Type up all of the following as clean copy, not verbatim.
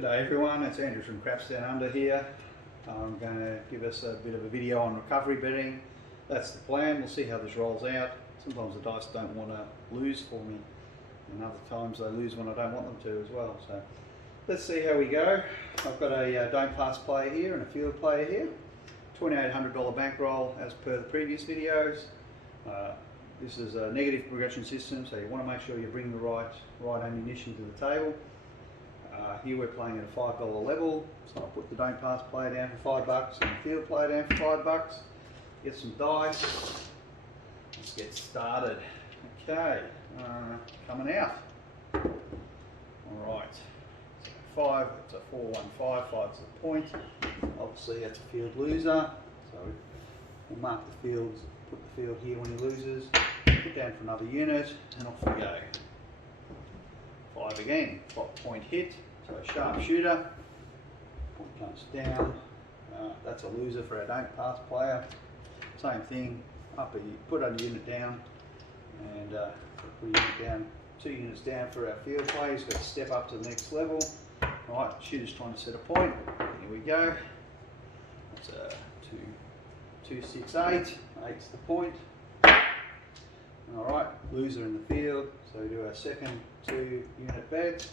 G'day everyone, it's Andrew from Craps Down Under here. I'm going to give us a bit of a video on recovery betting. That's the plan. We'll see how this rolls out. Sometimes the dice don't want to lose for me, and other times they lose when I don't want them to as well. So let's see how we go. I've got a don't pass player here and a field player here. $2,800 bankroll as per the previous videos. This is a negative progression system, so you want to make sure you bring the right ammunition to the table. Here we're playing at a $5 level, so I'll put the don't pass player down for $5 and the field player down for $5. Get some dice. Let's get started. Okay, coming out. Alright, so 5, it's a 4-1-5, 5's the point. Obviously that's a field loser, so we'll mark the fields, put the field here when he loses, put down for another unit, and off we go. 5 again, point hit, so sharp shooter, point comes down, that's a loser for our don't pass player. Same thing, put a unit down, and put a unit down, 2 units down for our field player. He's got to step up to the next level. Right, shooter's trying to set a point, here we go, that's a 2-6-8, 8's the point. Alright, loser in the field, so we do our second 2 unit bet.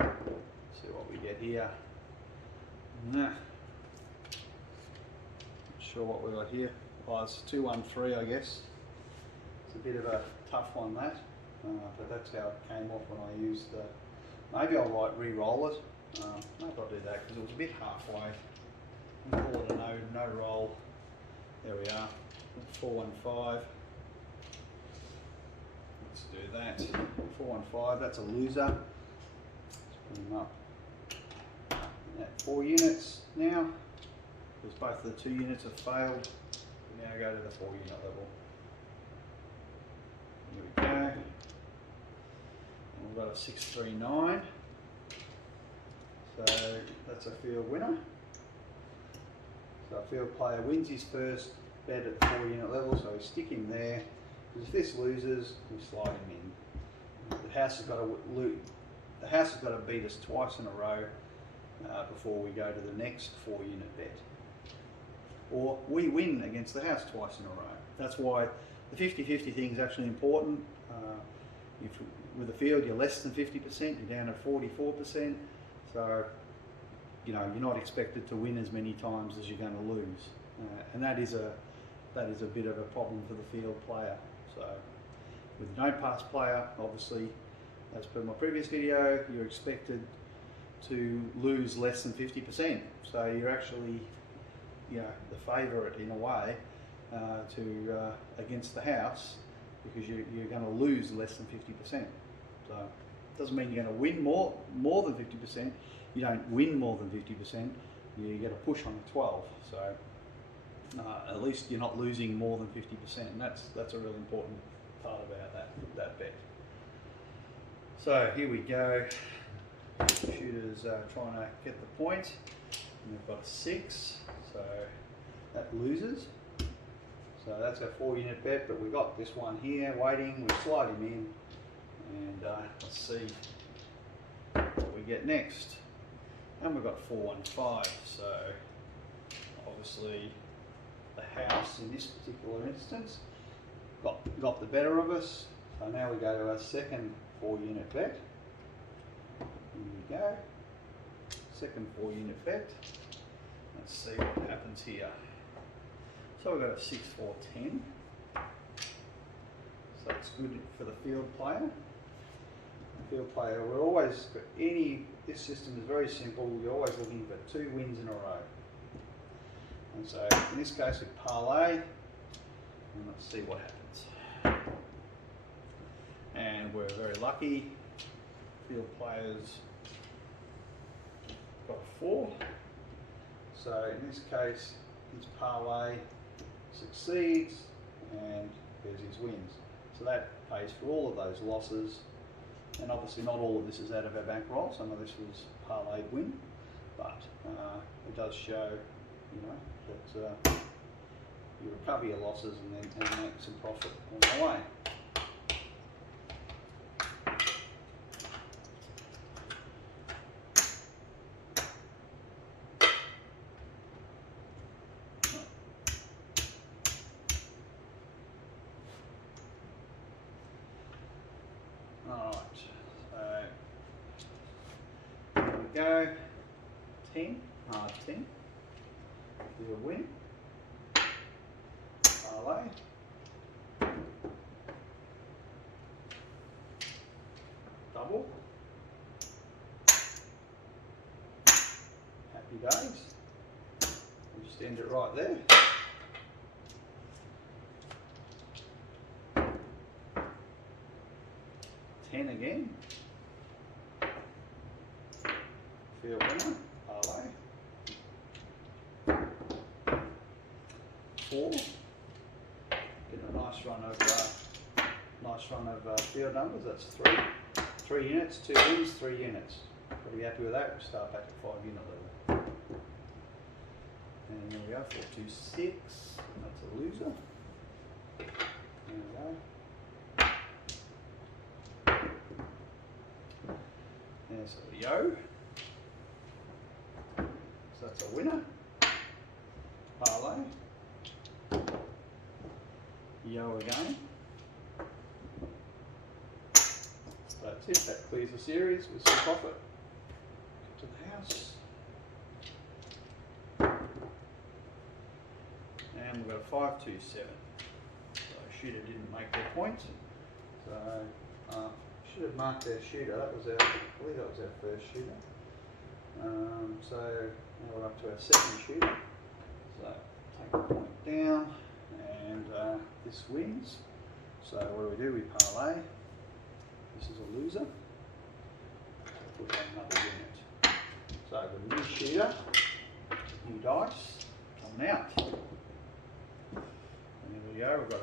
See what we get here. Not sure what we got here. Oh, it's 2-1-3, I guess. It's a bit of a tough one, that. But that's how it came off when I used maybe I'll re-roll it. Maybe I'll do that because it was a bit halfway. We'll call it a no roll. There we are. 4-1-5. Let's do that. 4-1-5, that's a loser. Let's put him up at 4 units now, because both of the 2 units have failed. We now go to the 4 unit level. Here we go. And we've got a 6-3-9. So that's a field winner. So a field player wins his first bet at 4 unit level, so we stick him there. Because if this loses, we slide him in. The house has got to beat us twice in a row before we go to the next 4 unit bet. Or we win against the house twice in a row. That's why the 50-50 thing is actually important. With the field you're less than 50%, you're down at 44%. So you're not expected to win as many times as you're going to lose. And that is a bit of a problem for the field player. So with the don't pass player, obviously, as per my previous video, you're expected to lose less than 50%. So you're actually, the favourite in a way against the house, because you're going to lose less than 50%. So it doesn't mean you're going to win more than 50%. You don't win more than 50%. You get a push on the 12. So at least you're not losing more than 50%, and that's a really important part about that bet. So here we go. Shooter's trying to get the point, and we've got a 6, so that loses. So that's our 4 unit bet, but we've got this one here waiting. We slide him in, and let's see what we get next. And we've got 4-1-5, so obviously the house in this particular instance got the better of us. So now we go to our second 4 unit bet. Here we go. Second 4 unit bet. Let's see what happens here. So we've got a 6-4-10. So that's good for the field player. The field player, we're always, this system is very simple. We're always looking for 2 wins in a row. And so in this case we parlay, and let's see what happens. And we're very lucky. Field players got a 4. So in this case his parlay succeeds, and there's his wins. So that pays for all of those losses. And obviously not all of this is out of our bankroll. Some of this was parlayed win, but it does show, that you recover your losses and make some profit on the way. go. 10, hard 10. Field win. Parlay. Double. Happy days. We'll just end it right there. Ten again. Field winner. Parlay. 4. Get a nice run of field numbers. That's 3. 3 units, 2 wins, 3 units. Pretty happy with that. We'll start back at 5 unit level. And there we go, 4, 2, 6. That's a loser. There we go. There's a yo. So that's a winner. Parlay. Yo again. That's it, that clears the series with some profit. To the house. And we've got a 5, 2, 7. So shooter didn't make their point. So should have marked their shooter. That was I believe that was our first shooter. So now we're up to our second shooter. So take the point down, and this wins. So what do? We parlay. This is a loser. Put on another unit. So the new shooter, new dice, coming out. And there we go. We've got a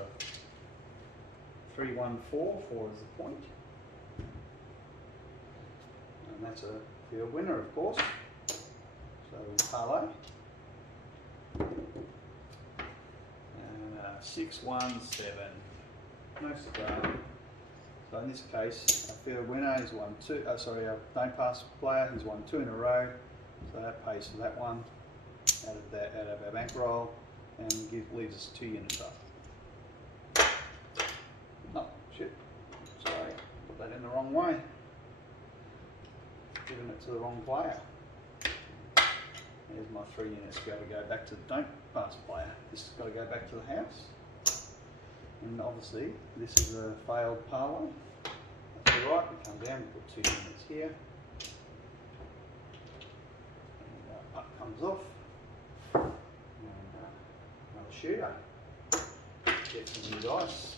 3, 1, 4. 4 is the point. And that's a field winner, of course. So we parlay. And 6, 1, 7. No cigar. So in this case, our field winner is 1, 2. Our don't pass player has won 2 in a row. So that pays for that one out of our bankroll, and leaves us 2 units up. Oh shit! Sorry, put that in the wrong way. Giving it to the wrong player. There's my 3 units. Got to go back to the don't pass player. This has got to go back to the house. And obviously, this is a failed parlay. That's all right. We come down. We put 2 units here. And putt comes off. And another shooter. Get some new dice.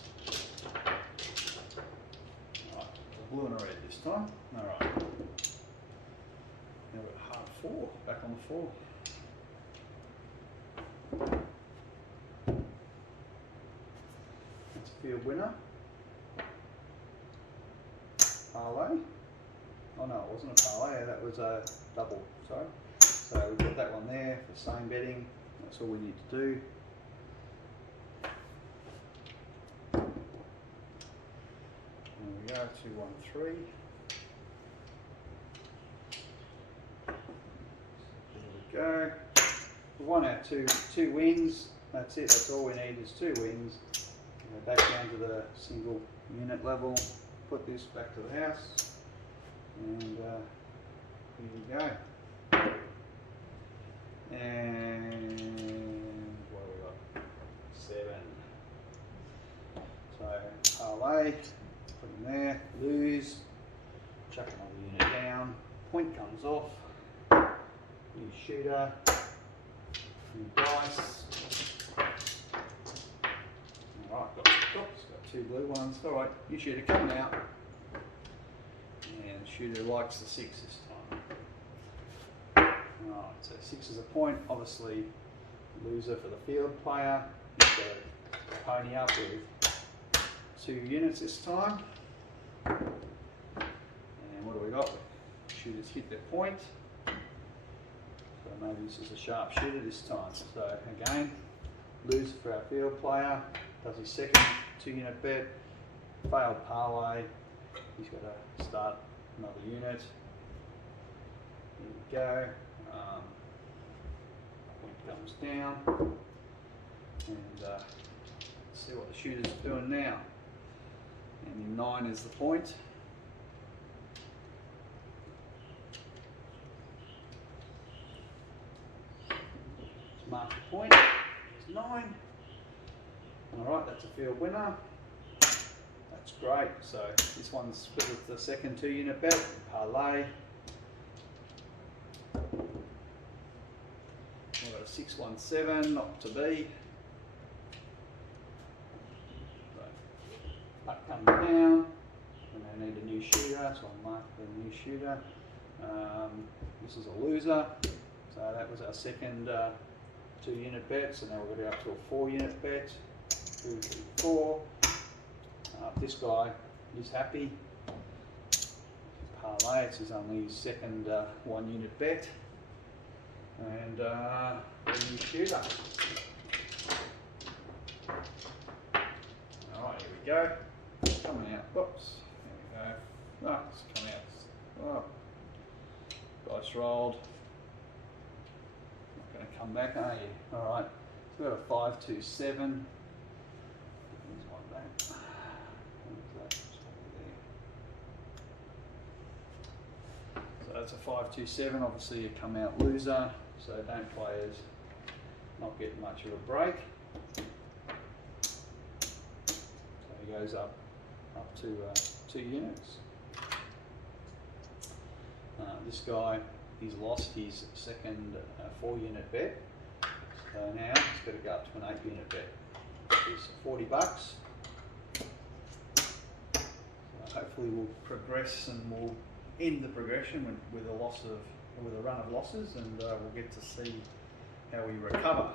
All right, blue and a red this time. All right. Now we've got hard 4, back on the 4. That's a field winner. Parlay. Oh no, it wasn't a parlay, that was a double, sorry. So we put that one there for same betting. That's all we need to do. There we go, 2, 1, 3. Go. We won our two wins. That's it. That's all we need is 2 wins. Go back down to the single unit level. Put this back to the house, and here we go. And what have we got? 7. So parlay. Put them there. Lose. Chuck another unit down. Point comes off. New shooter, new dice. Alright, got 2 blue ones. Alright, new shooter coming out. And the shooter likes the 6 this time. Alright, so 6 is a point. Obviously, loser for the field player. He's got to pony up with 2 units this time. And what do we got? Shooters hit their point. So maybe this is a sharp shooter this time. So again, loser for our field player. Does his second 2 unit bet. Failed parlay. He's got to start another unit. Here we go. Point comes down. And let's see what the shooter's doing now. And 9 is the point. 9. Alright, that's a field winner. That's great. So this one's split with the second 2 unit bet, parlay. We've got a 617, not to be. That comes down, and I need a new shooter, so I'll mark the new shooter. This is a loser, so that was our second 2 unit bet, so now we're going to go up to a 4 unit bet. 2, 3, 4. This guy is happy. Parlay, it's his only his second 1 unit bet. And a new shooter. Alright, here we go. Coming out. Whoops. There we go. Oh, it's coming out. Oh. Dice rolled. Not going to come back, are you? Alright. So we've got a 5, 2, 7. Here's one back. So that's a 5, 2, 7. Obviously you come out loser. So don't play as not getting much of a break. So he goes up to 2 units. This guy, he's lost his second 4 unit bet. So now he's got to go up to an 8 unit bet. It's $40. So hopefully we'll progress and we'll end the progression with a run of losses, and we'll get to see how we recover.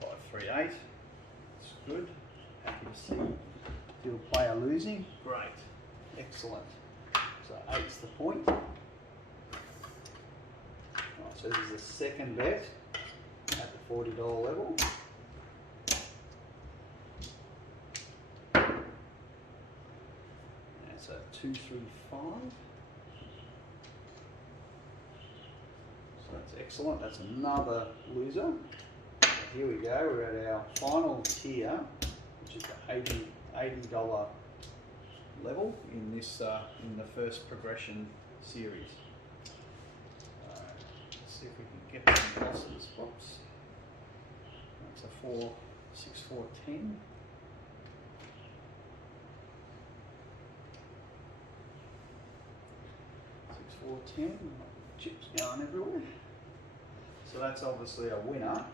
5, 3, 8. It's good. Happy to see field player losing. Great. Excellent. So 8's the point. Right, so this is the second bet at the $40 level. That's a 2, 3, 5. So that's excellent. That's another loser. So here we go. We're at our final tier, which is the $80 level in this in the first progression series. Let's see if we can get some losses. Whoops. That's a 4, 6, 4, 10. 6, 4, 10. Chips going everywhere. So that's obviously a winner.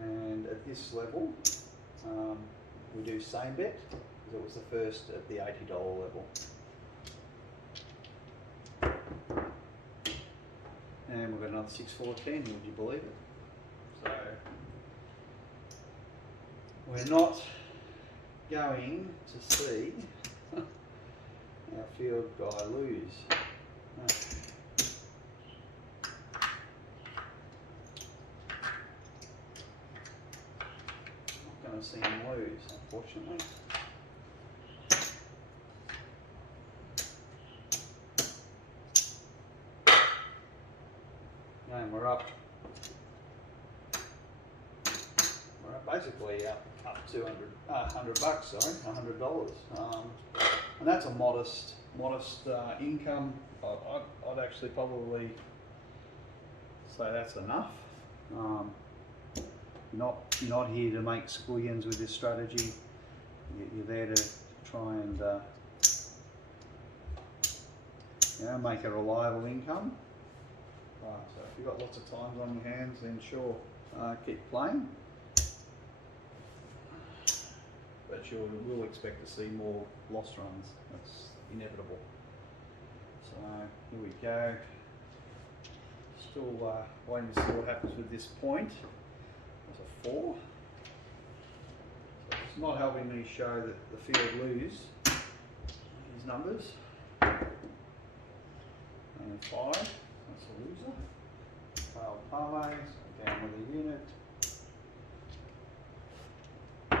And at this level, we do same bet, because it was the first at the $80 level. And we've got another 6, 4, 10, would you believe it? So we're not going to see our field guy lose. No. Not going to see him lose, unfortunately. And we're up basically up $100, sorry, $100. And that's a modest income. I'd actually probably say that's enough. You're not here to make squillions with this strategy. You're there to try and make a reliable income. Right, so if you've got lots of times on your hands, then sure, keep playing. But you will expect to see more loss runs. That's inevitable. So here we go. Still waiting to see what happens with this point. That's a 4. So it's not helping me show that the field lose his numbers. And 5. That's a loser. Failed parlay, so down with a unit. And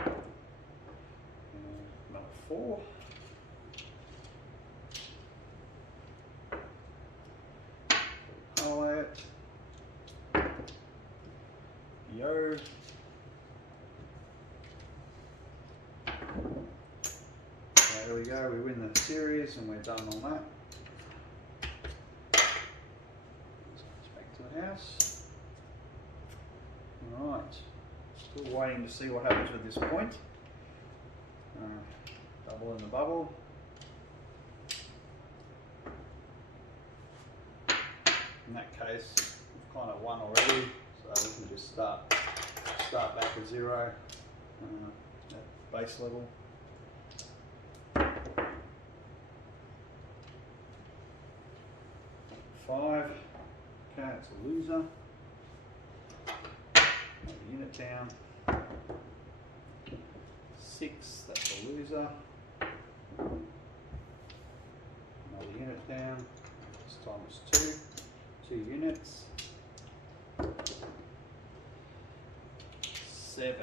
number 4. Parlay it. Yo. So there we go, we win the series and we're done on that. House. We're waiting to see what happens with this point. Double in the bubble. In that case, we've kind of won already, so we can just start back at 0 at base level. 5. Okay, that's a loser. Another unit down. 6, that's a loser. Another unit down. This time it's 2 units. 7,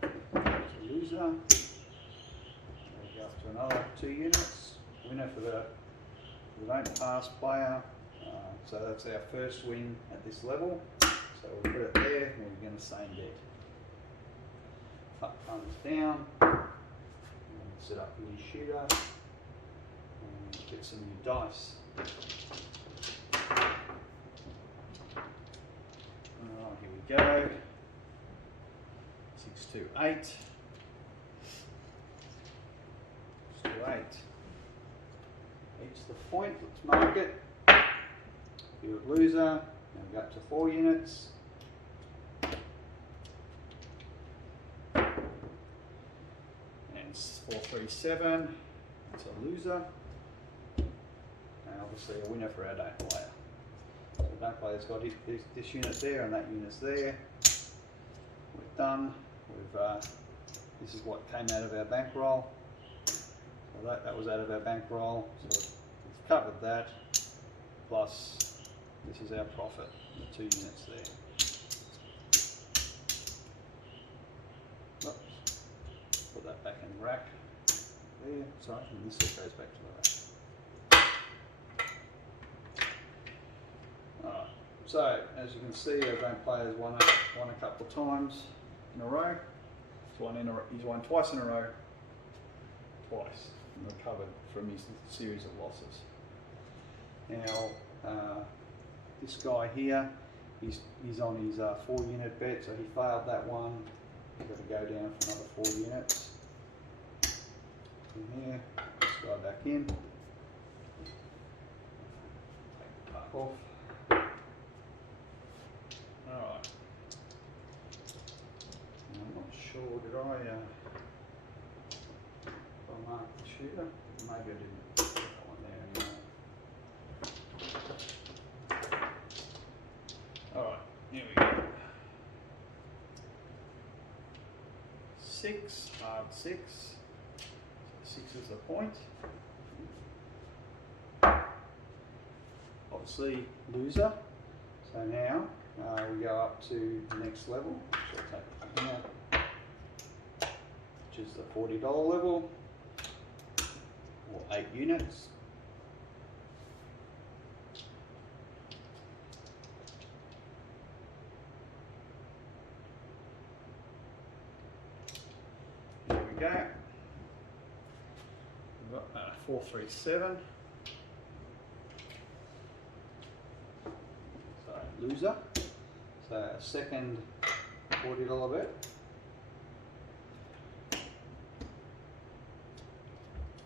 that's a loser. We go up to another 2 units. Winner for the don't pass player. So that's our first win at this level. So we'll put it there and we're going to same bet. Puck comes down. Set up a new shooter and get some new dice. Here we go. 6 to 8. 6 to 8. Each the point. Let's mark it. Field loser. Now we go up to 4 units. And 4, 3, 7. That's a loser. And obviously a winner for our don't player. So the don't player's got this unit there and that unit's there. We're done. This is what came out of our bankroll. So that was out of our bankroll. So we've covered that. Plus this is our profit, the 2 units there. Oops. Put that back in the rack. There, sorry, and this goes back to the rack. Alright, so as you can see, our don't player's won a couple of times in a row. He's won twice in a row, twice, and recovered from his series of losses. Now, this guy here, he's on his 4 unit bet, so he failed that one. He's got to go down for another 4 units. In here, this guy back in. Take the puck off. Alright. I'm not sure, did I mark the shooter? Maybe I didn't put that one there anyway. Alright, here we go. 6, hard 6. 6 is the point. Obviously, loser. So now we go up to the next level. So I'll take it from here, which is the $40 level, or 8 units. There we go. We've got 4, 3, 7. So loser. So a second $40 bet.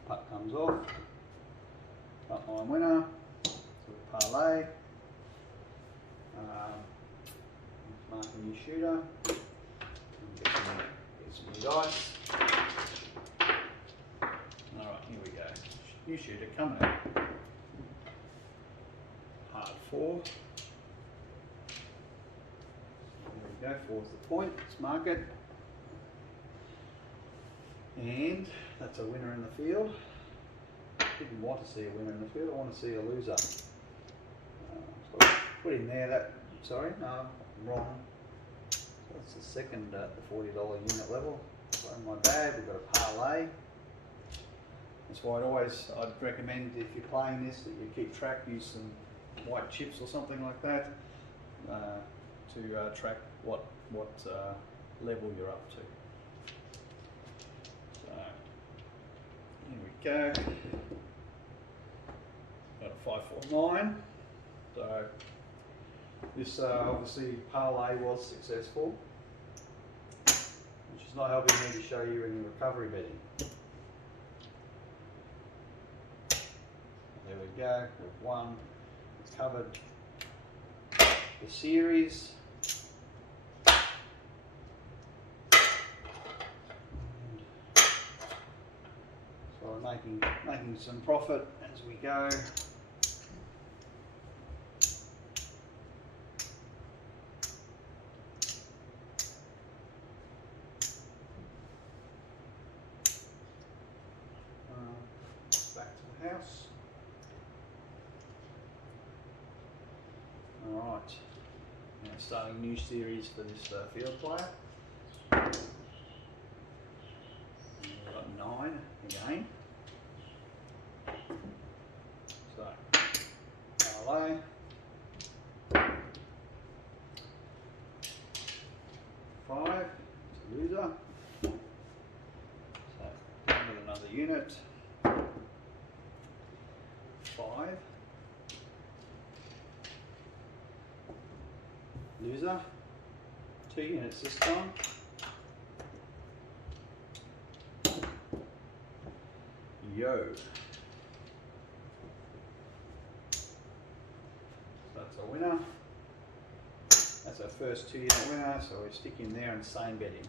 Puck comes off. Frontline winner. So parlay. Mark a new shooter. Get some new dice. Alright, here we go. New shooter coming out. Hard 4. There we go, 4's the point. Let's mark it. And that's a winner in the field. Didn't want to see a winner in the field, I want to see a loser. So I'll put in there sorry, no, I'm wrong. So that's the second at the $40 unit level. So my bad, we've got a parlay. That's why I'd recommend if you're playing this that you keep track, use some white chips or something like that to track what level you're up to. So here we go. Got a 5, 4, 9. So this obviously parlay was successful. is not helping me to show you any recovery betting. There we go, we've won. It's covered the series. So I'm making some profit as we go. Back to the house. Alright, now starting a new series for this field player. We've got 9 again. So, parlay. 5, it's a loser. So, down with another unit. 5. Loser. 2 units this time. Yo. So that's a winner. That's our first 2 unit winner, so we're sticking there and same betting.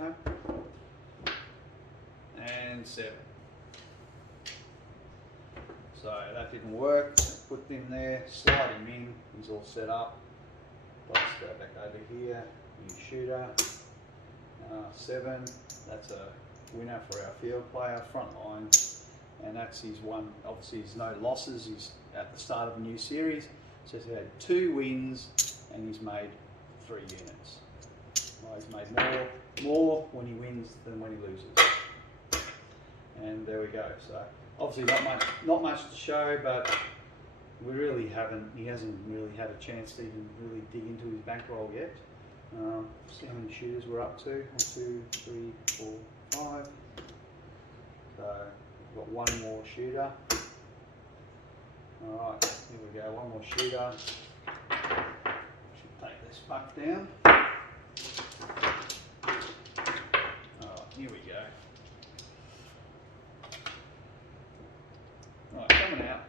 Okay. And 7. So that didn't work. Put him there, slide him in, he's all set up. Let's go back over here, new shooter, 7, that's a winner for our field player, front line, and that's his one. Obviously there's no losses, he's at the start of a new series, so he's had 2 wins and he's made 3 units. Well, he's made more when he wins than when he loses. And there we go. So obviously not much to show, but we really he hasn't really had a chance to even really dig into his bankroll yet. See how many shooters we're up to. 1, 2, 3, 4, 5. So we've got 1 more shooter. Alright, here we go, 1 more shooter. Should take this back down. Alright, here we go. Alright, coming out.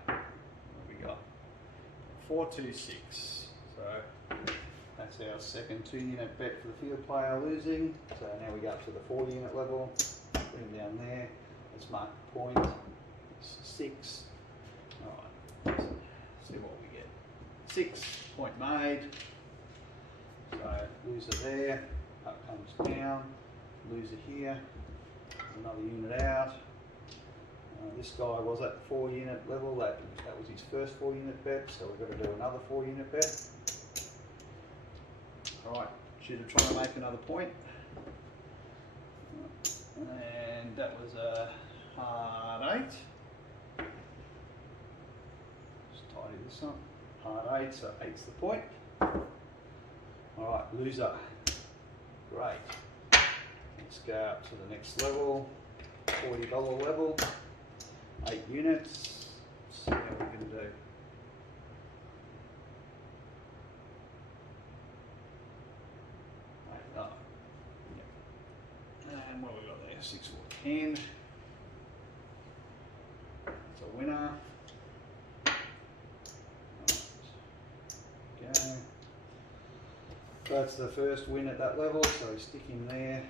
426. So that's our second 2 unit bet for the field player losing. So now we go up to the 4 unit level. Put him down there. Let's mark the point. It's 6. Alright, let's see what we get. 6, point made. So loser there. Up comes down. Loser here. Another unit out. This guy was at the 4 unit level, that was his first 4 unit bet, so we've got to do another 4 unit bet. Alright, shooter trying to make another point. And that was a hard 8. Just tidy this up. Hard 8, so 8's the point. Alright, loser. Great. Let's go up to the next level, $40 level. 8 units. See how we can do. And what have we got there? 6, 4, 10. That's a winner. Okay. That's the first win at that level, so stick him there.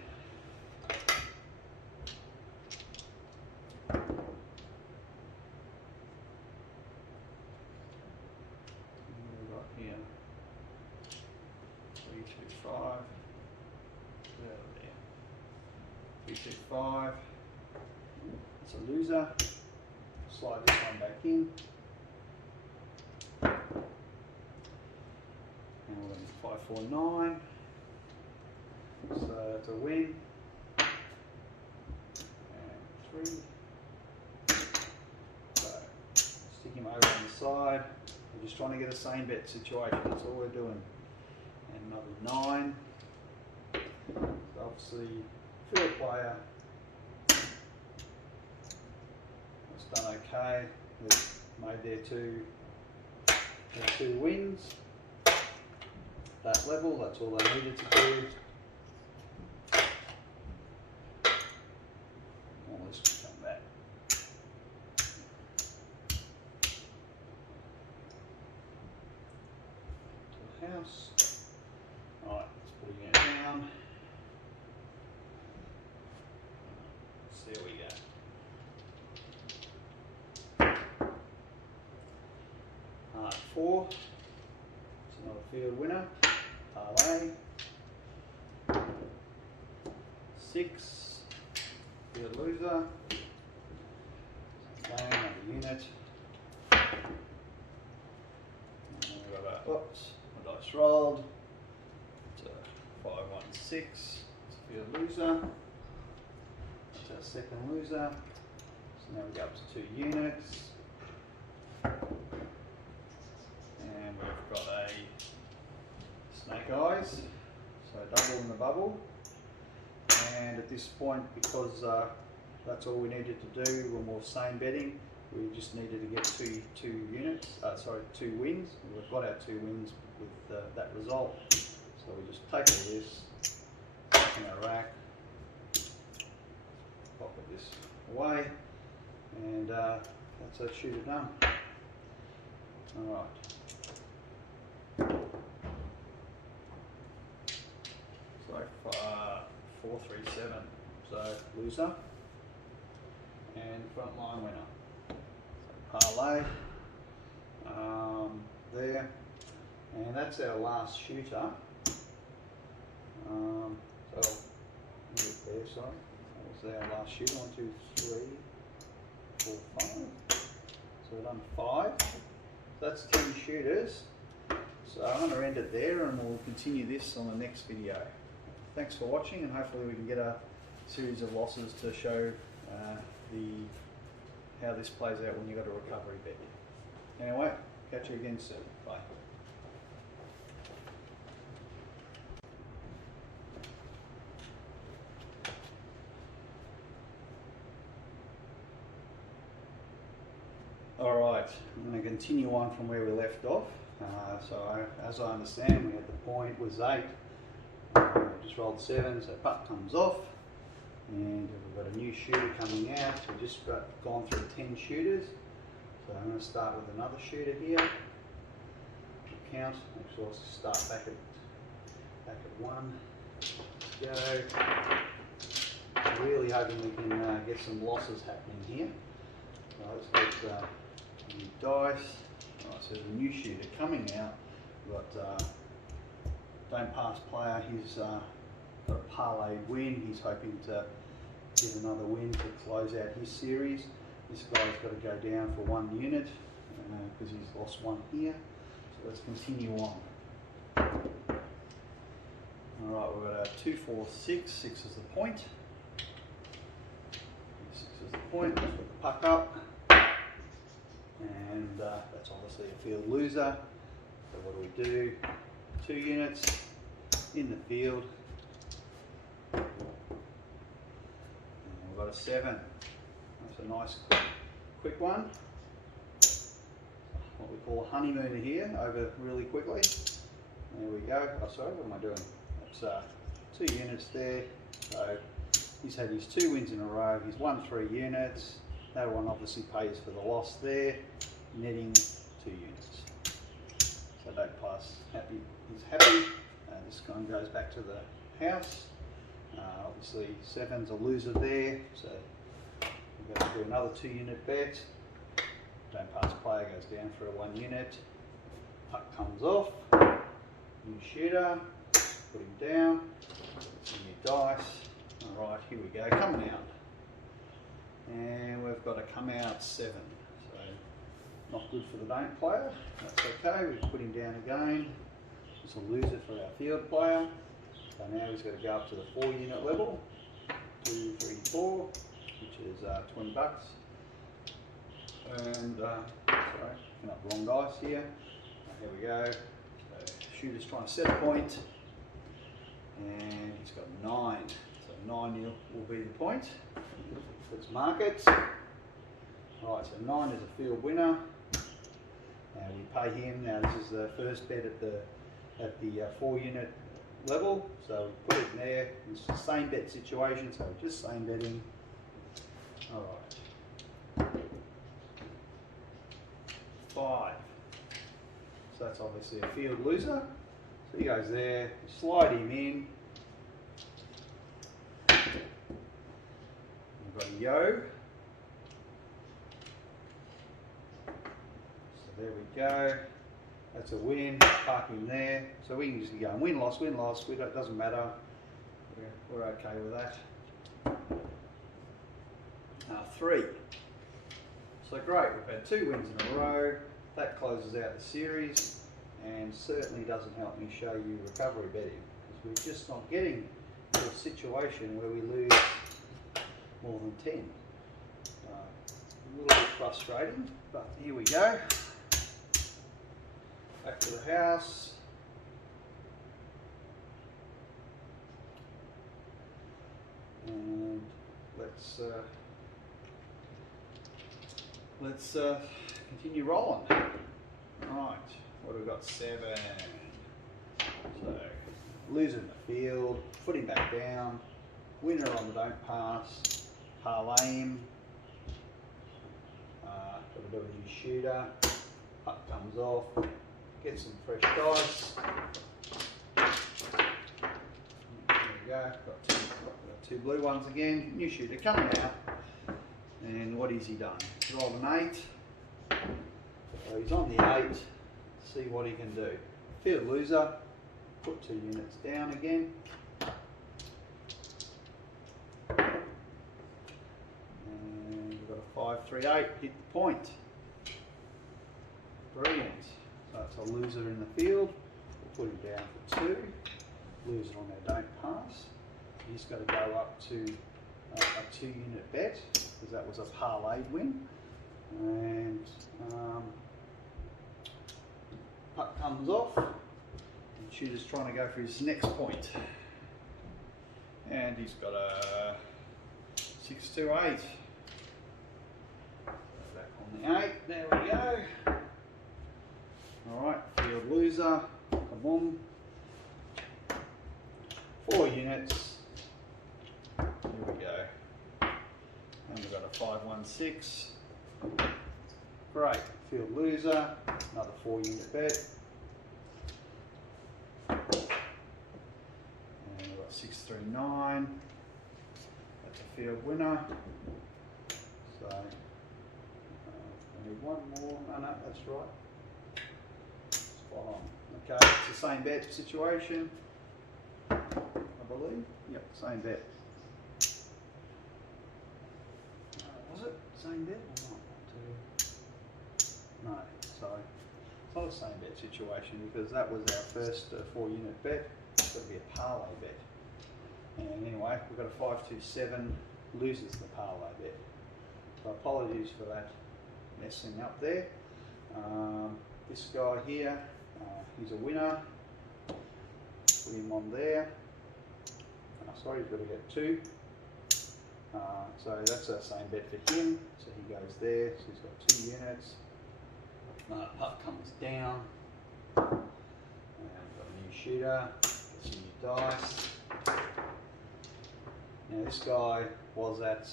Here, 325. There. 325. It's a loser. Slide this one back in. And we're going to 549. So that's a win. And 3. So stick him over on the side. We're just trying to get a same bet situation, that's all we're doing. And another 9. So obviously, field player has done okay. They've made their two wins. That level, that's all they needed to do. Nice. Alright, let's put it down. So there we go. 4. It's another field winner. Parlay. 6. Field loser. Again, another unit. And we've got a, oops, a dice rolled. It's a 5, 1, 6. It's a field loser. That's our second loser. So now we go up to 2 units. And we've got a snake eyes. So double in the bubble. And at this point, because that's all we needed to do when we were same betting, we just needed to get two wins. We've got our 2 wins with that result. So we just take all this, put in our rack, pocket this away, and that's our shooter done. Alright. So 4, 3, 7. So loser and front line winner. So parlay there, and that's our last shooter. So there, sorry, that was our last shooter. 1, 2, 3, 4, 5. So we've done 5. So that's 10 shooters. So I'm going to end it there, and we'll continue this on the next video. Thanks for watching, and hopefully we can get a series of losses to show how this plays out when you've got a recovery bet. Anyway, catch you again soon. Bye. Alright, I'm going to continue on from where we left off. As I understand, we had the point was 8. Just rolled 7, so putt comes off. And we've got a new shooter coming out. So we've just gone through 10 shooters. So I'm going to start with another shooter here. Count. Make sure I'll start back at 1. Let's go. Really hoping we can get some losses happening here. So let's get new dice. Right, so there's a new shooter coming out. We've got Don't Pass player. He's got a parlayed win. He's hoping to get another win to close out his series. This guy's got to go down for 1 unit because he's lost 1 here. So let's continue on. Alright, we've got a 2, 4, 6. 6 is the point. 6 is the point. Let's put the puck up. And that's obviously a field loser. So what do we do? 2 units in the field. We've got a 7. That's a nice quick one. What we call a honeymooner here, over really quickly. There we go. Oh, sorry, what am I doing? That's 2 units there. So he's had his 2 wins in a row. He's won 3 units. That one obviously pays for the loss there, netting 2 units. So Don't Pass happy. He's happy. This one goes back to the house. Obviously 7's a loser there, so we're going to do another 2 unit bet. Don't Pass player goes down for a 1 unit. Puck comes off. New shooter. Put him down. New dice. Alright, here we go. Coming out. And we've got a come out 7. So not good for the Don't player. That's okay. We put him down again. It's a loser for our field player. So now he's got to go up to the 4 unit level. 2, 3, 4, which is $20. And sorry, picking up the wrong dice here. Here we go. So shooter's trying to set a point, and he's got 9. So 9 will be the point. Let's mark it. Right, so 9 is a field winner, and we pay him. Now this is the first bet at the 4 unit level, so we put it in there. It's the same bet situation, so we're just same betting. Alright. 5. So that's obviously a field loser. So he goes there, slide him in. We've got a yo. So there we go. That's a win, park him there. So we can just go win-loss, win-loss, it doesn't matter. We're okay with that. 3. So great, we've had 2 wins in a row. That closes out the series and certainly doesn't help me show you recovery betting because we're just not getting to a situation where we lose more than 10. A little bit frustrating, but here we go. Back to the house. And let's continue rolling. Right, what have we got? 7. So, loser in the field, put him back down, winner on the don't pass, parlay him, got a W shooter, puck comes off, get some fresh dice. There we go, got 2 blue ones again, new shooter coming out. And what has he done? He's rolled an 8. So he's on the 8. See what he can do. Field loser. Put 2 units down again. And we've got a 5, 3, 8. Hit the point. Brilliant. So it's a loser in the field. We'll put him down for 2. Loser on their don't pass. He's got to go up to a 2 unit bet, because that was a parlayed win. And puck comes off, and shooter's trying to go for his next point. And he's got a 6, 2, 8. Back on the 8, there we go. Alright, field loser, come on. 4 units. Here we go. And we've got a 5, 1, 6. Great. Field loser. Another 4 unit bet. And we've got 6, 3, 9. That's a field winner. So I need 1 more. Oh no, that's right. Spot on. Okay, it's the same bet situation, I believe. Yep, same bet. Was it same bet or not? No, so it's not a same bet situation because that was our first 4 unit bet. It's got to be a parlay bet. And anyway, we've got a 5, 2, 7 loses the parlay bet. So apologies for that messing up there. This guy here, he's a winner. Put him on there. Sorry, he's got to get 2. So that's the same bet for him. So he goes there. So he's got 2 units. Puck comes down. And we've got a new shooter. Gets some new dice. Now this guy was at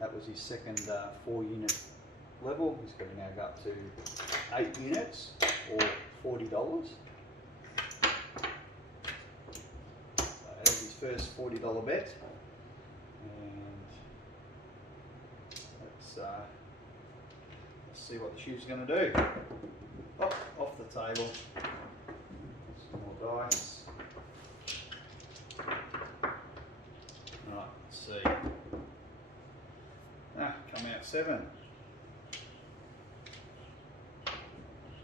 that was his second 4 unit level. He's going to now go up to 8 units or $40. So that's his first $40 bet. Let's see what the shoe's going to do. Off the table. Some more dice. Right, let's see. Come out 7.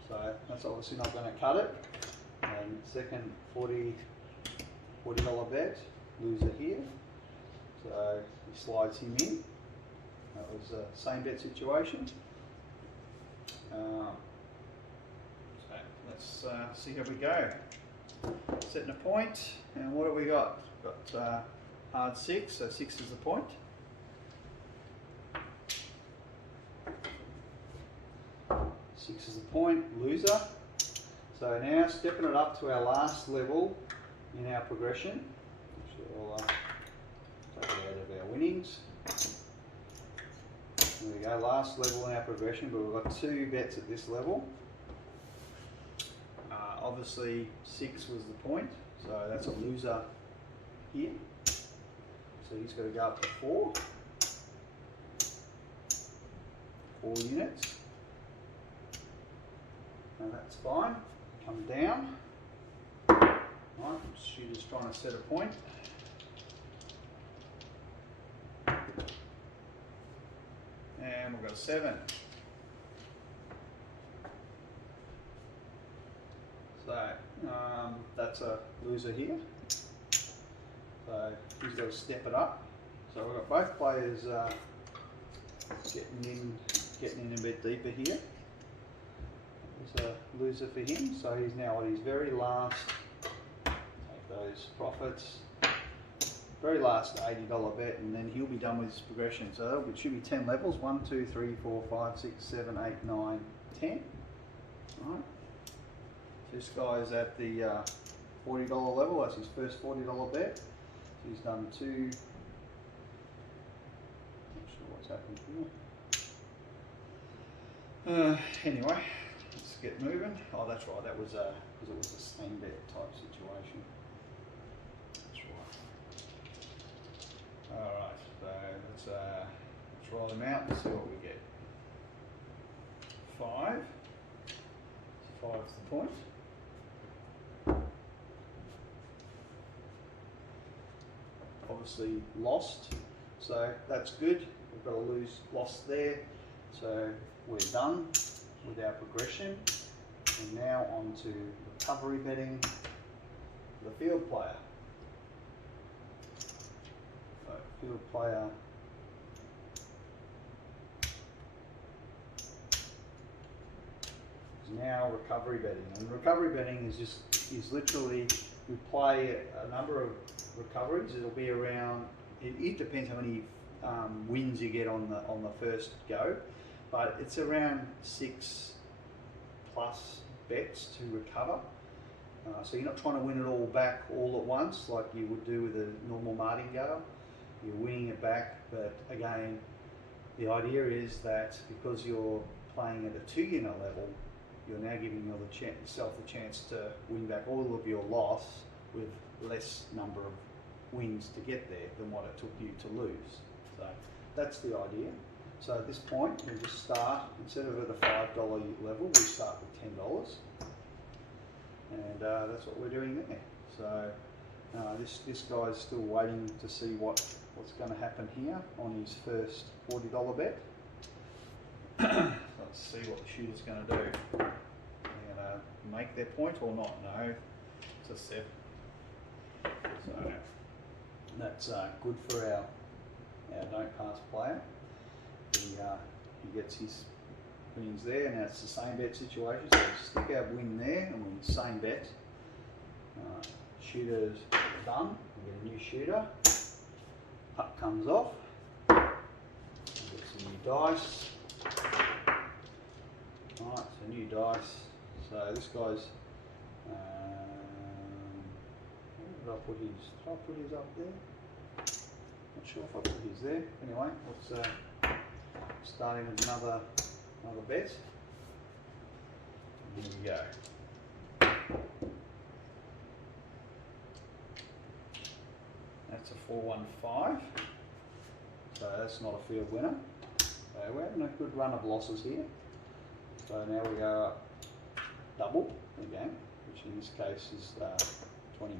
So that's obviously not going to cut it. And second $40 bet, loser here. So he slides him in. That was the same bet situation. So let's see how we go. Setting a point, and what have we got? We've got hard 6, so 6 is the point. Six is the point, loser. So now stepping it up to our last level in our progression. Actually, I'll take it out of our winnings. There we go, last level in our progression, but we've got 2 bets at this level. obviously 6 was the point, so that's a loser here. So he's got to go up to 4 units. And that's fine. Come down. Right, shooter's trying to set a point. And we've got a 7. So that's a loser here. So he's got to step it up. So we've got both players getting in a bit deeper here. There's a loser for him. So he's now at his very last. Take those profits. Very last $80 bet, and then he'll be done with his progression. So it should be 10 levels. 1, 2, 3, 4, 5, 6, 7, 8, 9, 10. All right. This guy's at the $40 level. That's his first $40 bet. So he's done 2. Not sure what's happened here. Anyway, let's get moving. Oh, that's right. That was because it was a same bet type situation. Alright, so let's roll them out and see what we get. 5. So 5's the point. Obviously lost, so that's good. We've got a lost there. So we're done with our progression. And now on to recovery betting for the field player. Field player is now recovery betting, and recovery betting is literally we play a number of recoveries. It'll be around. It depends how many wins you get on the first go, but it's around 6+ bets to recover. So you're not trying to win it all back all at once like you would do with a normal martingale. You're winning it back, but again, the idea is that because you're playing at a 2-unit level, you're now giving yourself the chance to win back all of your loss with less number of wins to get there than what it took you to lose. So that's the idea. So at this point, we just start, instead of at a $5 level, we start with $10. And that's what we're doing there. So this guy's still waiting to see what's going to happen here on his first $40 bet. Let's see what the shooter's going to do. They're going to make their point or not? No, it's a 7. So that's good for our don't pass player. He gets his wins there. Now it's the same bet situation, so we stick our win there and we same bet. Shooter's done. We get a new shooter. Puck comes off. We get some new dice. Alright, so new dice. So this guy's. Where did I put his? Did I put his up there? Not sure if I put his there. Anyway, let's starting with another bet. Here we go. That's a 415. So that's not a field winner. So we're having a good run of losses here. So now we go up double again, which in this case is $20.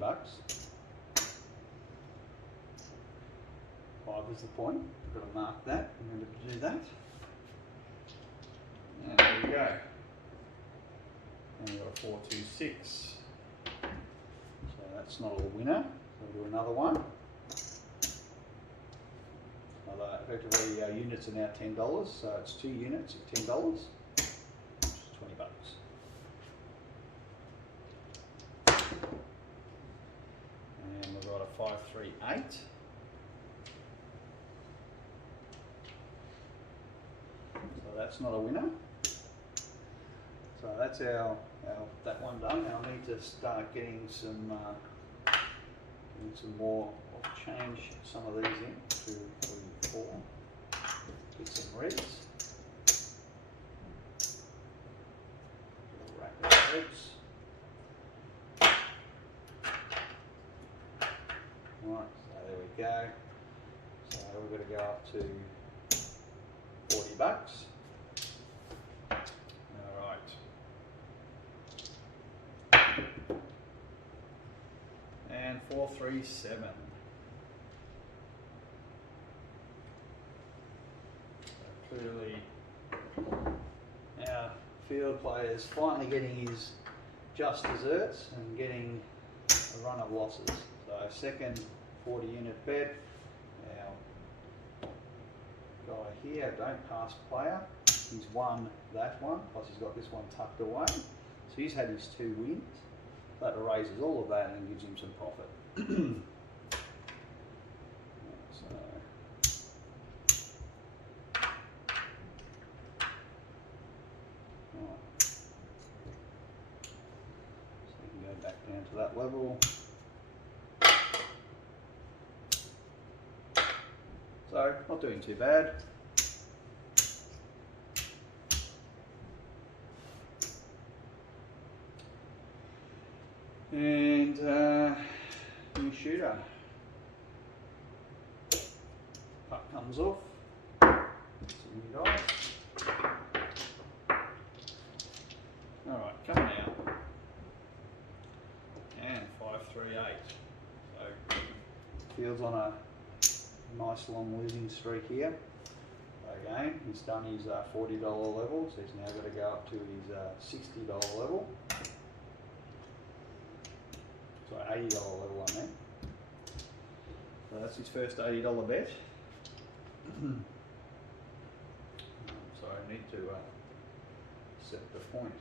5 is the point. We've got to mark that. Remember to do that. And there we go. And we've got a 426. So that's not a winner. So we'll do another one. Effectively, our units are now $10, so it's 2 units at $10, which is $20. And we've got a 538. So that's not a winner. So that's our that one done. Now I need to start getting some more. I'll change some of these in. 2, 3, 4. Get some reds. Rack of reds. go up to 40 bucks. Alright. And 437. So clearly our field player's finally getting his just desserts and getting a run of losses. So second 40 unit bet. Our guy here, don't pass player, he's won that one, plus he's got this one tucked away. So he's had his 2 wins. That erases all of that and gives him some profit. Back down to that level. So, not doing too bad. And new shooter. Puck comes off. Some new dice. Alright, coming out. And 538. So Field's on a nice long losing streak here. Again, he's done his $40 level, so he's now got to go up to his $60 level. Sorry, $80 level I meant. So that's his first $80 bet. So I need to set the point.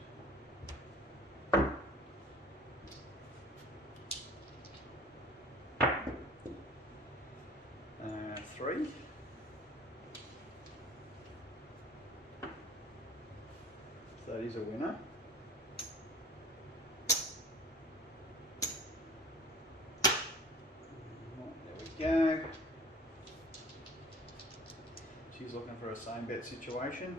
3. So that is a winner. There we go. She's looking for a same bet situation.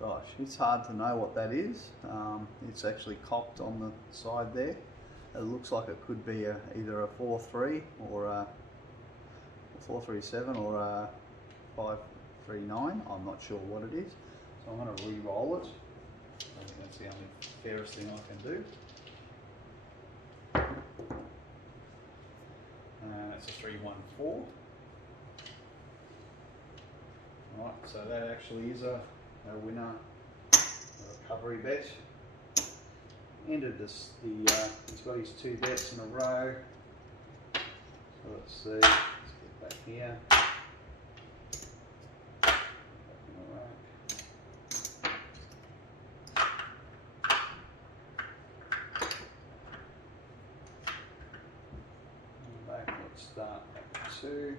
Gosh, it's hard to know what that is. It's actually cocked on the side there. It looks like it could be either a 4-3 or a 4-3-7 or a 5-3-9. I'm not sure what it is. So I'm going to re-roll it. I think that's the only fairest thing I can do. That's a 3-1-4. Right, so that actually is a winner, a recovery bet. Ended this. He's got his 2 bets in a row. So let's see. Let's get back here. Back in a row. And back. Let's start back at 2.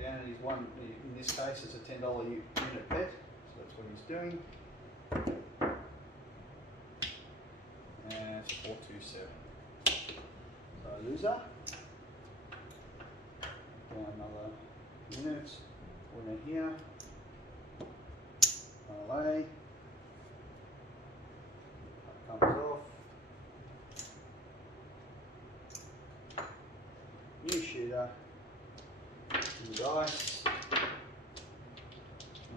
Down and he's won, in this case it's a $10 unit bet, so that's what he's doing. And it's 427. So loser. Down another unit, winner here. Parlay. Comes off. New shooter. New dice.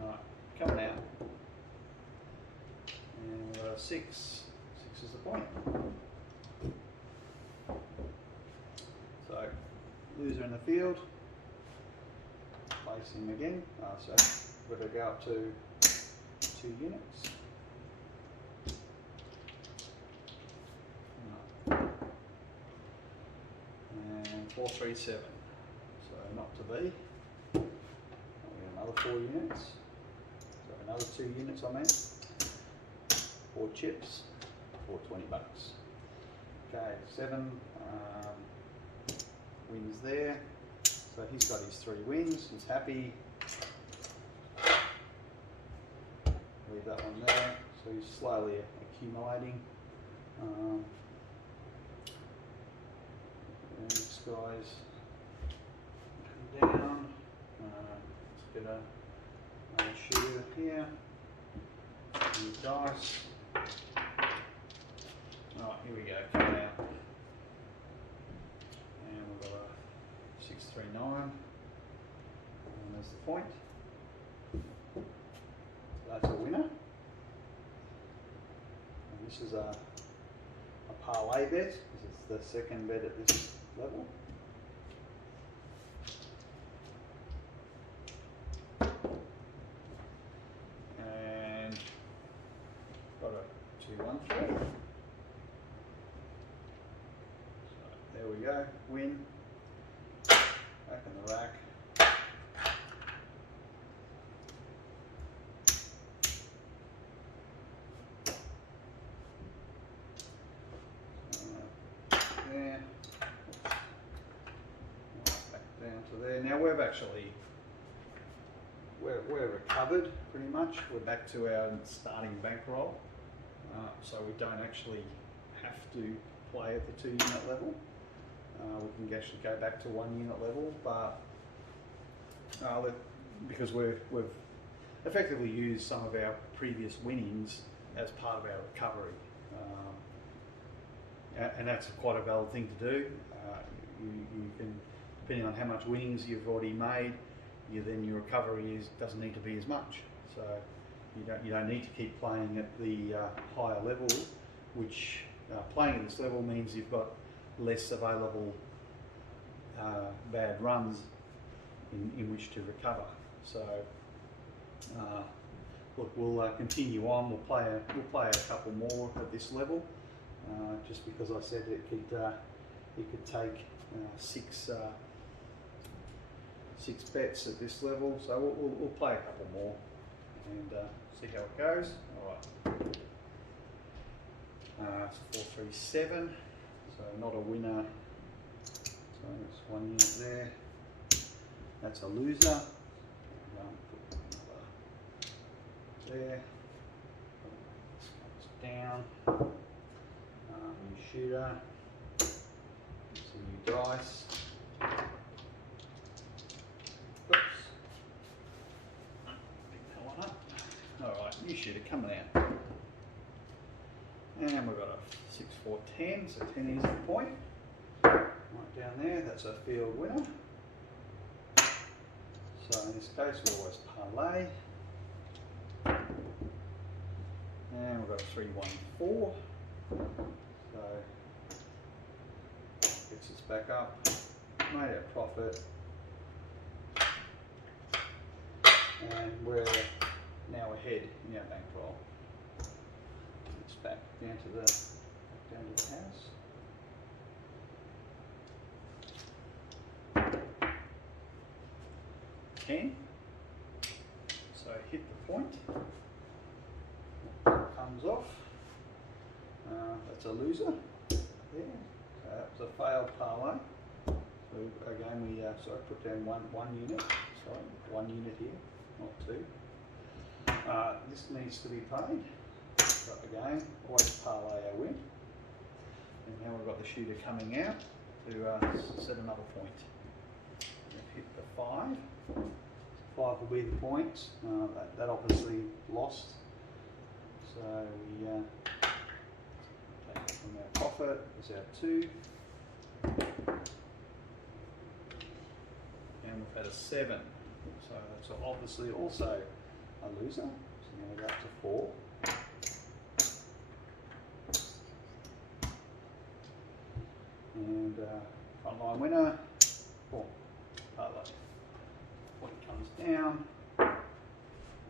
Alright, coming out. And we've got a 6. 6 is the point. So, loser in the field. Place him again. So, we've got to go up to 2 units. And 437. So not to be. We get another 4 units. So another 2 units I meant. 4 chips for 20 bucks. Okay, 7 wins there. So he's got his 3 wins. He's happy. leave that one there. So he's slowly accumulating. The next guy's come down. Let's get another shooter here. New dice. Alright, here we go, coming out. And we've got a 639. And there's the point. So that's a winner. And this is a parlay bet, because it's the second bet at this level. And got a 2-1-3. So there we go, win. Back in the rack. There. Back down to there. Now we're recovered pretty much. We're back to our starting bankroll, so we don't actually have to play at the 2-unit level. We can actually go back to 1-unit level, but because we've effectively used some of our previous winnings as part of our recovery. And that's quite a valid thing to do. You can, depending on how much winnings you've already made, then your recovery doesn't need to be as much. So you don't need to keep playing at the higher level, which playing at this level means you've got less available bad runs in which to recover. So look, we'll continue on. We'll play a couple more at this level. Just because I said it could take six bets at this level, so we'll play a couple more and see how it goes. All right, it's 4-3-7, so not a winner. So it's 1 unit there. That's a loser. Put another there. This comes down. New shooter, some new dice. Oops. Pick that one up. Alright, new shooter coming out. And we've got a 6-4-10, so 10 is the point. Right down there, that's a field winner. So in this case, we always parlay. And we've got a 3-1-4. So gets us back up, made our profit, and we're now ahead in our bankroll. It's back down to the house. $10. So hit the point. Comes off. That's a loser there. That was a failed parlay. So again, we put down one unit. Sorry, 1 unit here, not 2. This needs to be paid. So again, always parlay our win. And now we've got the shooter coming out to set another point. We've hit the 5. 5 will be the points. That obviously lost. So we take it from our profit, is our 2. And we've had a 7. So that's obviously also a loser. So now we're up to 4. And frontline winner, 4. Parlay. Point comes down.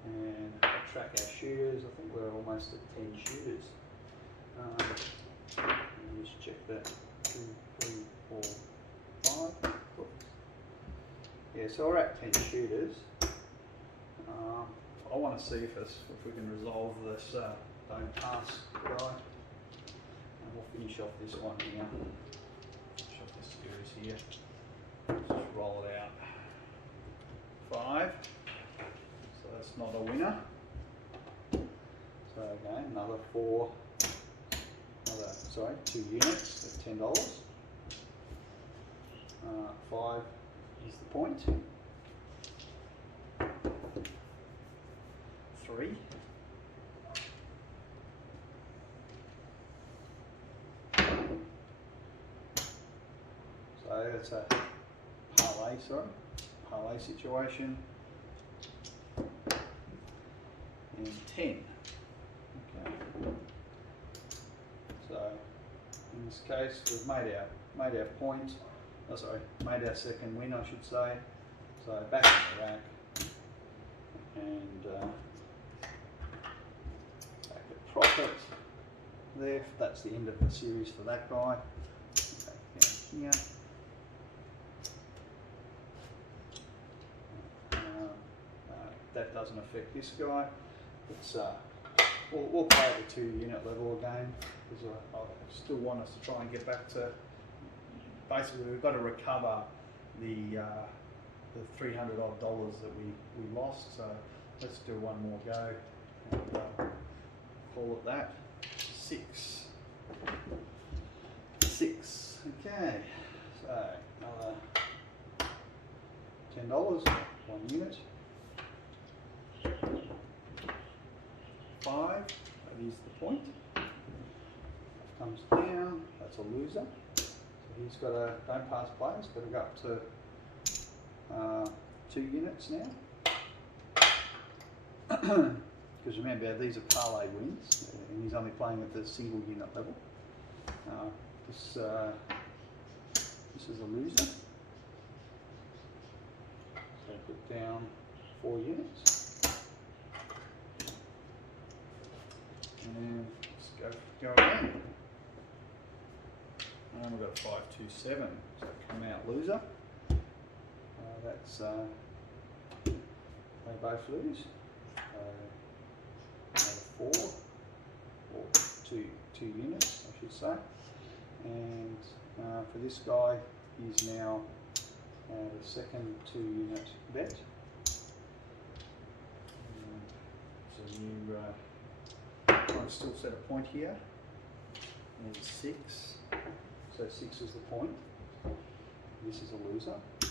And track our shooters. I think we're almost at 10 shooters. Let me just check that. 2, 3, 4, 5. Oops. Yeah, so we're at 10 shooters. I want to see if we can resolve this don't pass guy. And we'll finish off this one here. Finish off this series here. Just roll it out. 5. So that's not a winner. again, another 2 units at $10. 5 is the point. 3. So that's a parlay situation. And 10. Okay. So in this case, we've made our point. Oh, sorry, made our second win, I should say. So back in the rack, and back at profit. There, that's the end of the series for that guy. Back down here. That doesn't affect this guy. It's we'll play at the 2 unit level again, because I still want us to try and get back to. Basically, we've got to recover the $300 odd that we lost. So let's do one more go and call it that. 6. Okay. So another $10, 1 unit. 5, that is the point. Comes down, that's a loser. So he's got a, don't pass players, got to go up to 2 units now. Because remember, these are parlay wins, and he's only playing at the single unit level. This is a loser. So put down 4 units. And let's go again. And we've got a 527, so come out loser. That's they both lose. Another 4 or 2 units, I should say. And for this guy, he's now the second 2 unit bet. So you trying to still set a point here. And 6. So 6 is the point. This is a loser. So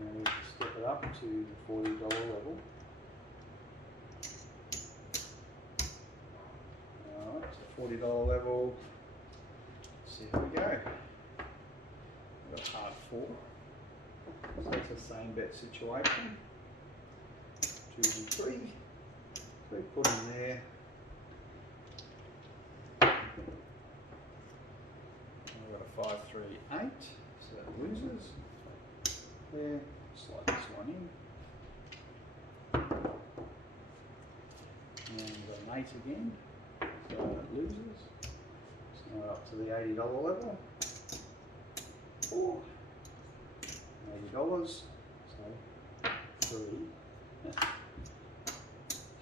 now we step it up to the $40 level. Alright, so $40 level. So here we go. We've got hard 4. So it's the same bet situation. 2 and 3. 3 put in there. We've got a 5, 3, 8. So that loses. There. Slide this one in. And we've got an 8 again. So that loses. So now up to the $80 level. 4. $80. So 3.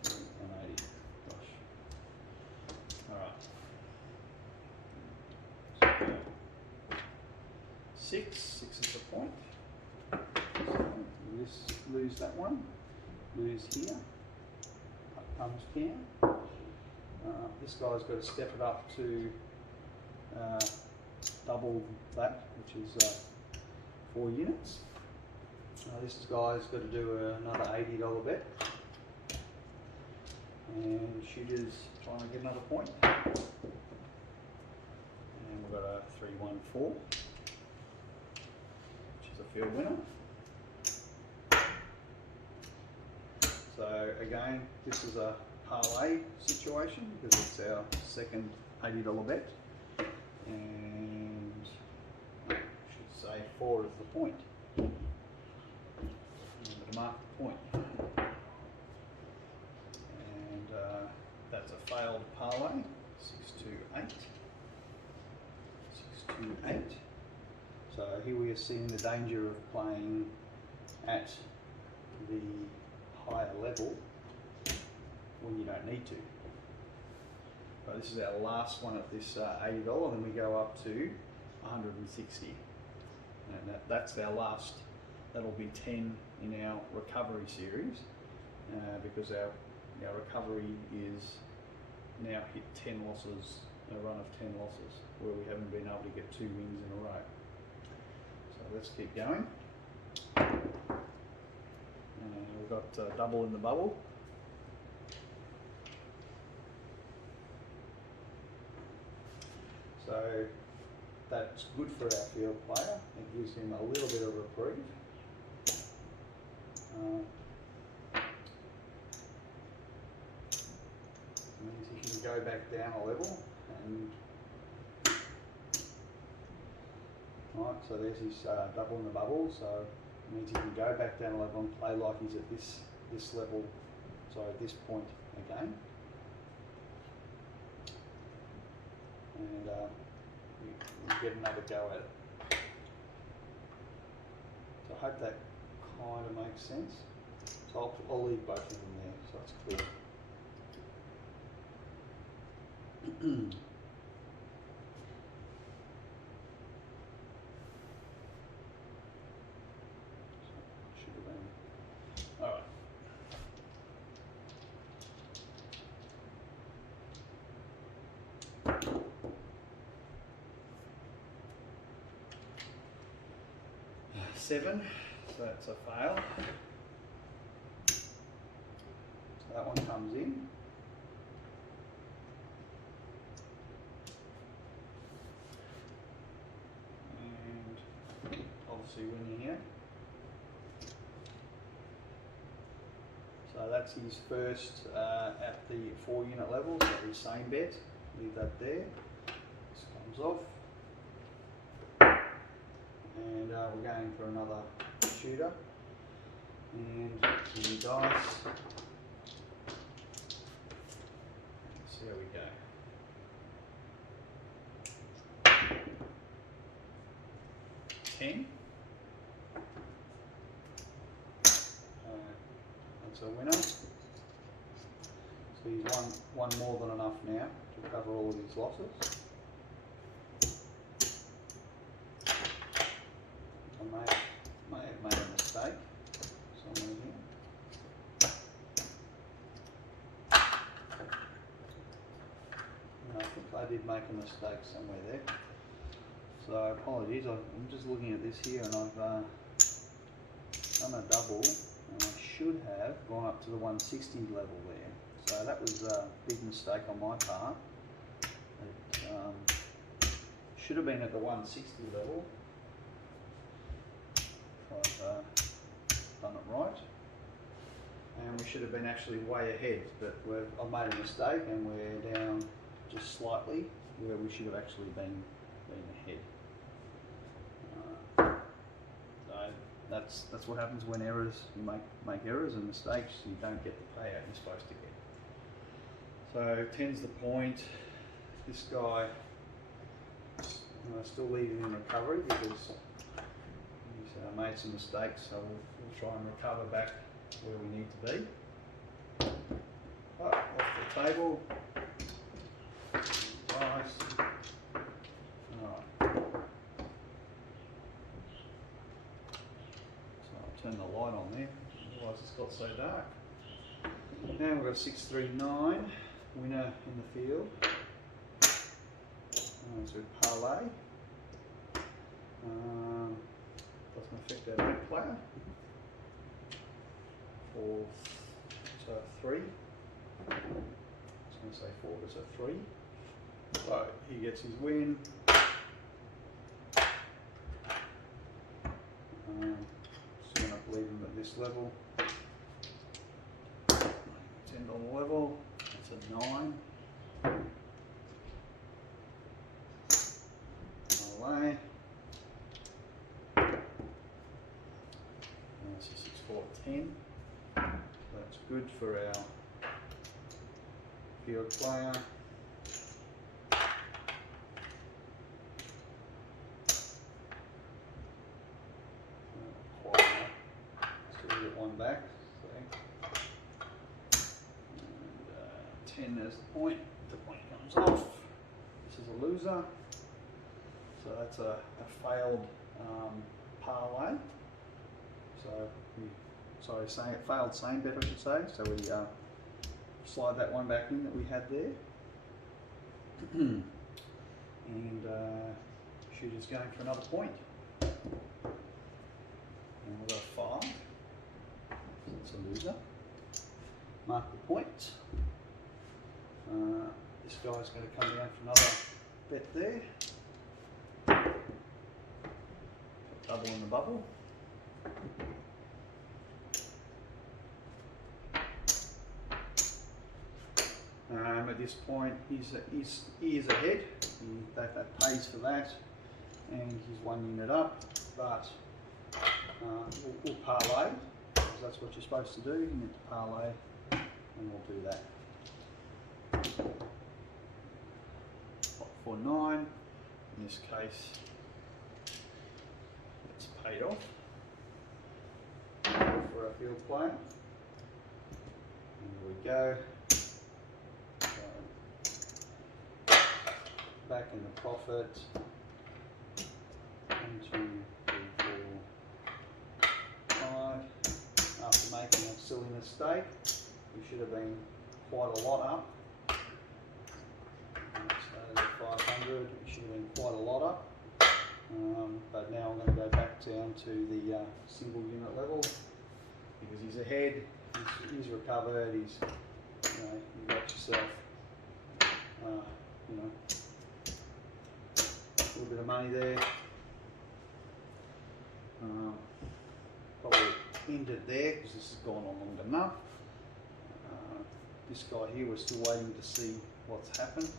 3 and 80. Gosh. Alright. 6 is the point. So lose that one. Lose here. Up comes down. This guy's got to step it up to double that, which is 4 units. This guy's got to do another $80 bet. And Shooter's trying to get another point. And we've got a 3-1-4, which is a field winner. So again, this is a parlay situation because it's our second $80 bet. And I should say 4 is the point. Remember to mark the point. And that's a failed parlay. 6-2-8. 6-2-8. So here we are seeing the danger of playing at the higher level when you don't need to. But this is our last one at this $80, then we go up to 160, and that's our last. That'll be 10 in our recovery series because our recovery is now hit 10 losses, a run of 10 losses, where we haven't been able to get 2 wins in a row. So let's keep going. We've got double in the bubble. So that's good for our field player. It gives him a little bit of reprieve. Means he can go back down a level, and right, so there's his double in the bubble. So it means he can go back down a level and play like he's at this level, sorry, this point again. And we get another go at it. So I hope that kind of makes sense. So I'll leave both of them there so it's clear. Should have been. All right. Seven, so that's a fail. So that one comes in. And obviously winning here. So that's his first at the 4-unit level, so his same bet. Leave that there. This comes off. And we're going for another shooter, and here we dice. Let's see how we go. Ten. That's a winner. So he's won more than enough now to cover all of his losses. May have made a mistake somewhere here. No, I think I did make a mistake somewhere there. So apologies, I'm just looking at this here, and I've done a double, and I should have gone up to the 160 level there. So that was a big mistake on my part. It should have been at the 160 level. I've done it right, and we should have been actually way ahead, but I've made a mistake and we're down just slightly where we should have actually been ahead. So that's what happens when errors, you make errors and mistakes, you don't get the payout you're supposed to get. So 10's the point. This guy, still leaving in recovery because made some mistakes, so we'll try and recover back where we need to be. Oh, off the table. Nice. Alright. So I'll turn the light on there, otherwise it's got so dark. Now we've got 639, winner in the field. So parlay. Doesn't affect our red player. For so 3. I was going to say 4, but it's a 3. So he gets his win. So I'm going to leave him at this level. 10 on the level. That's a 9. Away. 10. That's good for our field player. Still get one back. And 10 is the point. The point comes off. This is a loser. So that's a failed parlay. So failed same bet, I should say. So we slide that one back in that we had there. And shooter's going for another point. And we've got a 5. That's a loser. Mark the point. This guy's going to come down for another bet there. Double in the bubble. At this point, he is ahead. That pays for that, and he's 1 unit up. But we'll parlay, because that's what you're supposed to do. You need to parlay, and we'll do that. Pot for 9. In this case, it's paid off for our field player. And there we go. Back in the profit. 1, 2, 3, 4, 5. After making a silly mistake, we should have been quite a lot up. So 500, we should have been quite a lot up. But now I'm going to go back down to the single unit level, because he's ahead, he's recovered, he's, you know, you got yourself, you know, a little bit of money there. Probably end it there, because this has gone on long enough. This guy here, we're still waiting to see what's happened.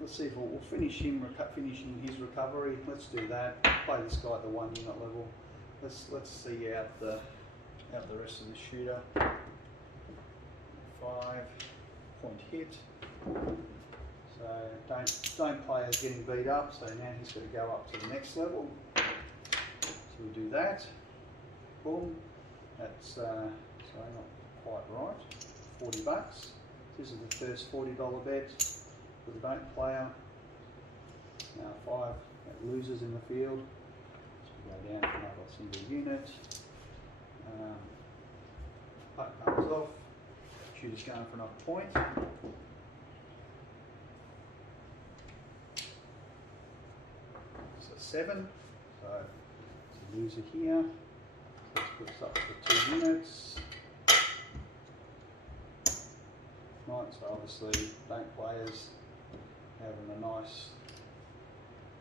Let's see if we'll finish finishing his recovery. Let's do that. Play this guy at the 1 unit level. Let's see out the rest of the shooter. 5 point hit. So don't play as getting beat up. So now he's got to go up to the next level. So we'll do that. Boom. That's sorry, not quite right. $40. This is the first $40 bet for the bank player. Now 5 losers in the field. So we go down to another single unit. Puck comes off. Shooter's going for another point. So 7. So it's a loser here. Let's put this up to 2 units. Right, so obviously bank players having a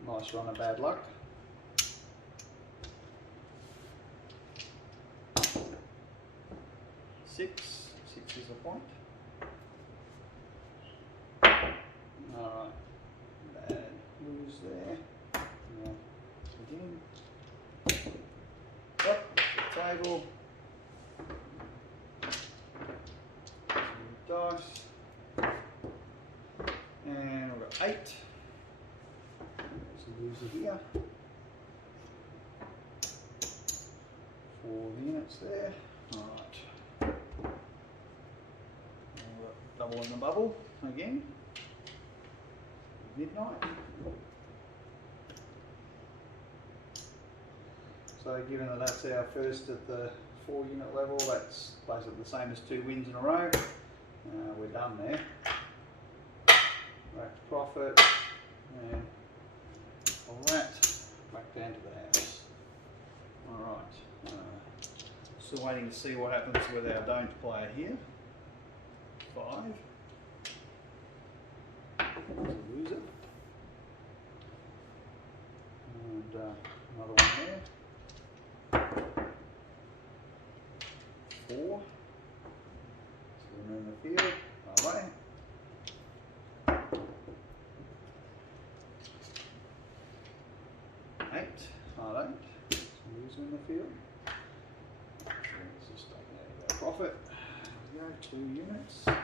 nice run of bad luck. 6 is a point. Alright, bad lose there. Now again. Up the table. Dice. And we've got 8. There's a loser here. 4 units there. Alright. Double in the bubble again. Midnight. So given that that's our first at the 4 unit level, that's basically the same as 2 wins in a row. We're done there. Back to profit, and all that, back down to the house. Alright, still waiting to see what happens with our don't player here. 5. That's a loser. And another one there. 4. So we're in the field. Alright. 8. Alright. So loser in the field. Let's just take that as our profit. There we go, 2 units. And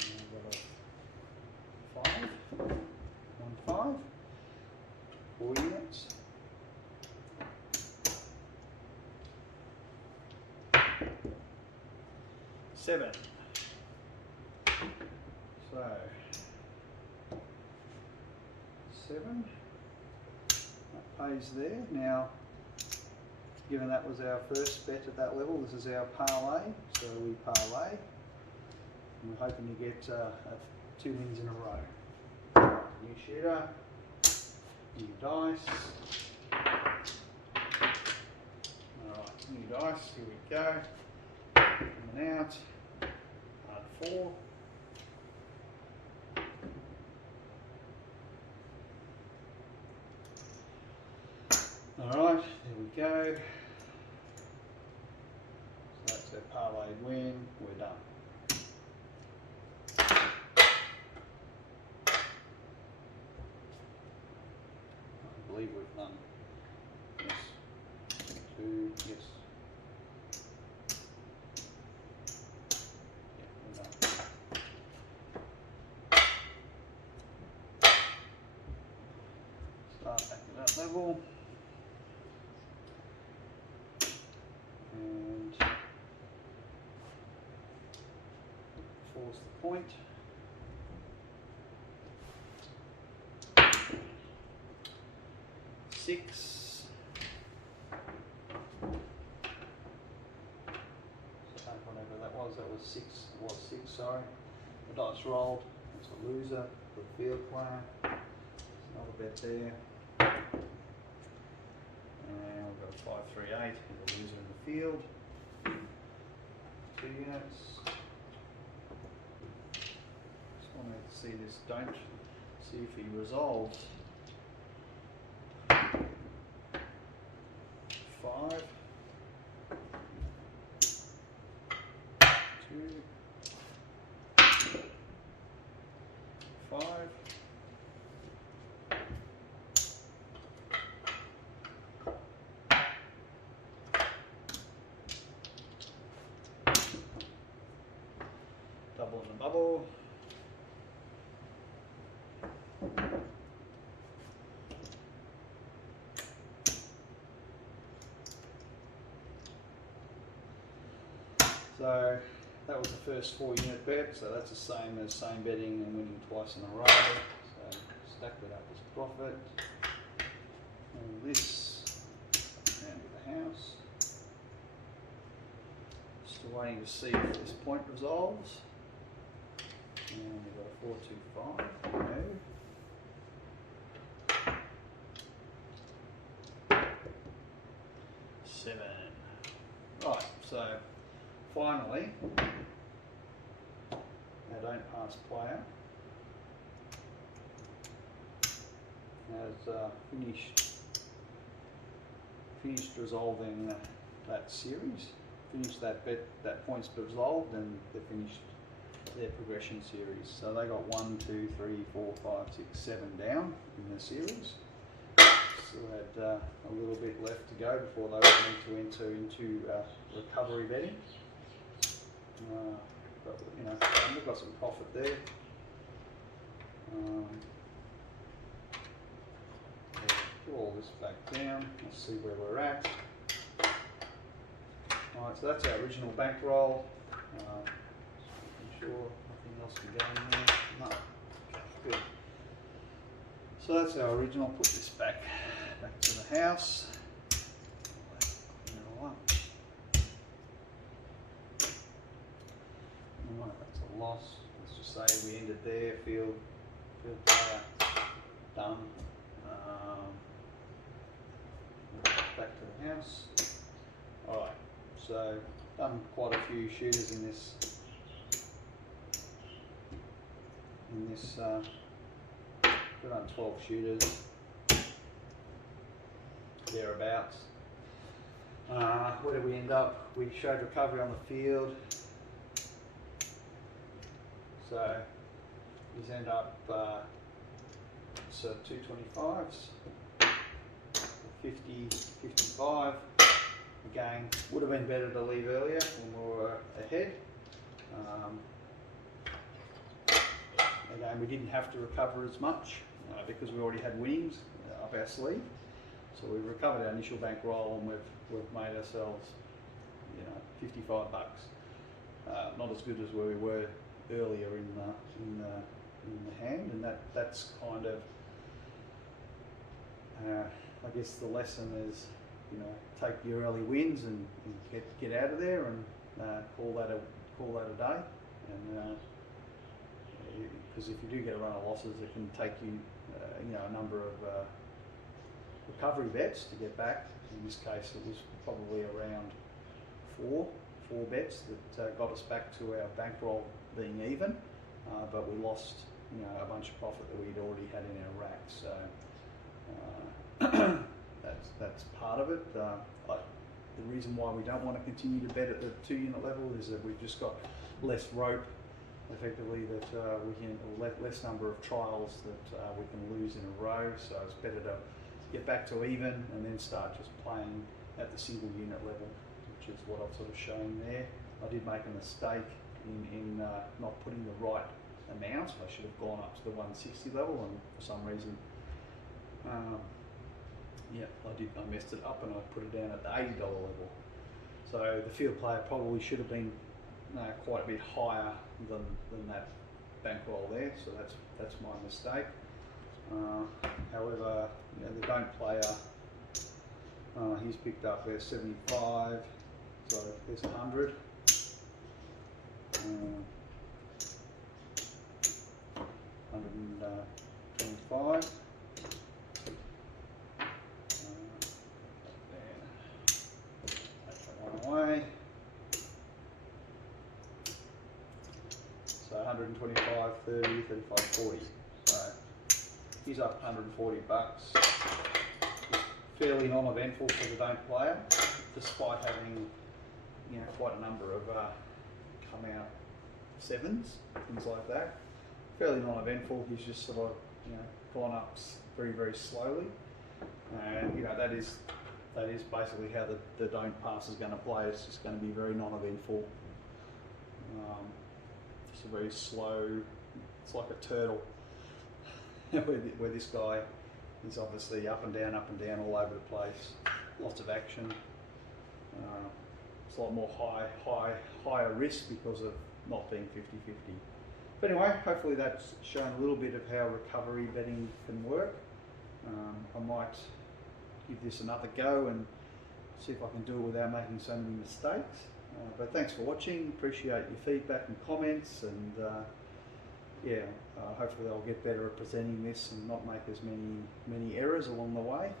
we've got a 5. 1, 5. 4 units. 7. So 7. That pays there. Now, given that was our first bet at that level, this is our parlay. So we parlay. and we're hoping to get 2 wins in a row. New shooter, new dice. Alright, new dice, here we go. Coming out, hard 4. Alright, there we go. So that's our parlay win, we're done. I believe we've done, yes, 2, yes. Yeah, we're done. Start back at that level. And force the point. Six. So whatever that was 6. It was 6, sorry. The dice rolled. It's a loser for the field player. Another bet there. And we've got 5, 3, 8. He's a loser in the field. 2 units. Just want to see this. Don't see if he resolves. 5, 2, 5. Double in the bubble. So that was the first 4 unit bet, so that's the same as same betting and winning twice in a row. So stack that up as profit. And this round to the house. Still waiting to see if this point resolves. And we've got a 4, 2, 5. No. 7. Right, so finally, our don't pass player has finished resolving that series. Finished that bet, that point's resolved, and they finished their progression series. So they got 1, 2, 3, 4, 5, 6, 7 down in the series. Still had a little bit left to go before they were going to enter into recovery betting. But you know, we've got some profit there. Put all this back down. Let's see where we're at. Alright, so that's our original bankroll. I'm sure nothing else can go in there. No. Good. So that's our original. Put this back to the house. Clean it all up. Alright, that's a loss. Let's just say we ended there. Field player done. Back to the house. Alright, so done quite a few shooters in this. Put on 12 shooters, thereabouts. Where did we end up? We showed recovery on the field. So these end up so 225s, 50, 55. Again, would have been better to leave earlier when we were ahead. Again, we didn't have to recover as much because we already had winnings up our sleeve. So we recovered our initial bankroll, and we've made ourselves, you know, $55. Not as good as where we were earlier in the hand, and that's kind of I guess the lesson is, you know, take your early wins and get out of there and call that a day, and because if you do get a run of losses, it can take you, a number of recovery bets to get back. In this case, it was probably around four bets that got us back to our bankroll being even, but we lost a bunch of profit that we'd already had in our rack. So that's part of it. The reason why we don't want to continue to bet at the 2 unit level is that we've just got less rope, effectively, that we can, or less number of trials that we can lose in a row. So it's better to get back to even and then start just playing at the single unit level, which is what I've sort of shown there. I did make a mistake in not putting the right amount. I should have gone up to the 160 level, and for some reason, I messed it up and I put it down at the $80 level. So the field player probably should have been quite a bit higher than that bankroll there. So that's my mistake. However, the don't player, he's picked up there 75, so there's 100. 125. Take that one away. So 125, 30, 35, 40. So he's up 140 bucks. Fairly non-eventful for the don't player, despite having quite a number of come out sevens, things like that. Fairly non-eventful. He's just sort of gone up very, very slowly, and that is basically how the don't pass is going to play. It's just going to be very non-eventful. Just a very slow. It's like a turtle, where this guy is obviously up and down all over the place. Lots of action. It's a lot more higher risk because of not being 50-50. But anyway, hopefully that's shown a little bit of how recovery betting can work. I might give this another go and see if I can do it without making so many mistakes. But thanks for watching. Appreciate your feedback and comments, and hopefully I'll get better at presenting this and not make as many errors along the way.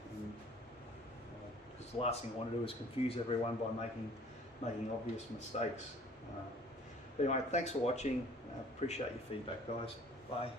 Because the last thing I want to do is confuse everyone by making obvious mistakes. Anyway, thanks for watching. Appreciate your feedback, guys. Bye.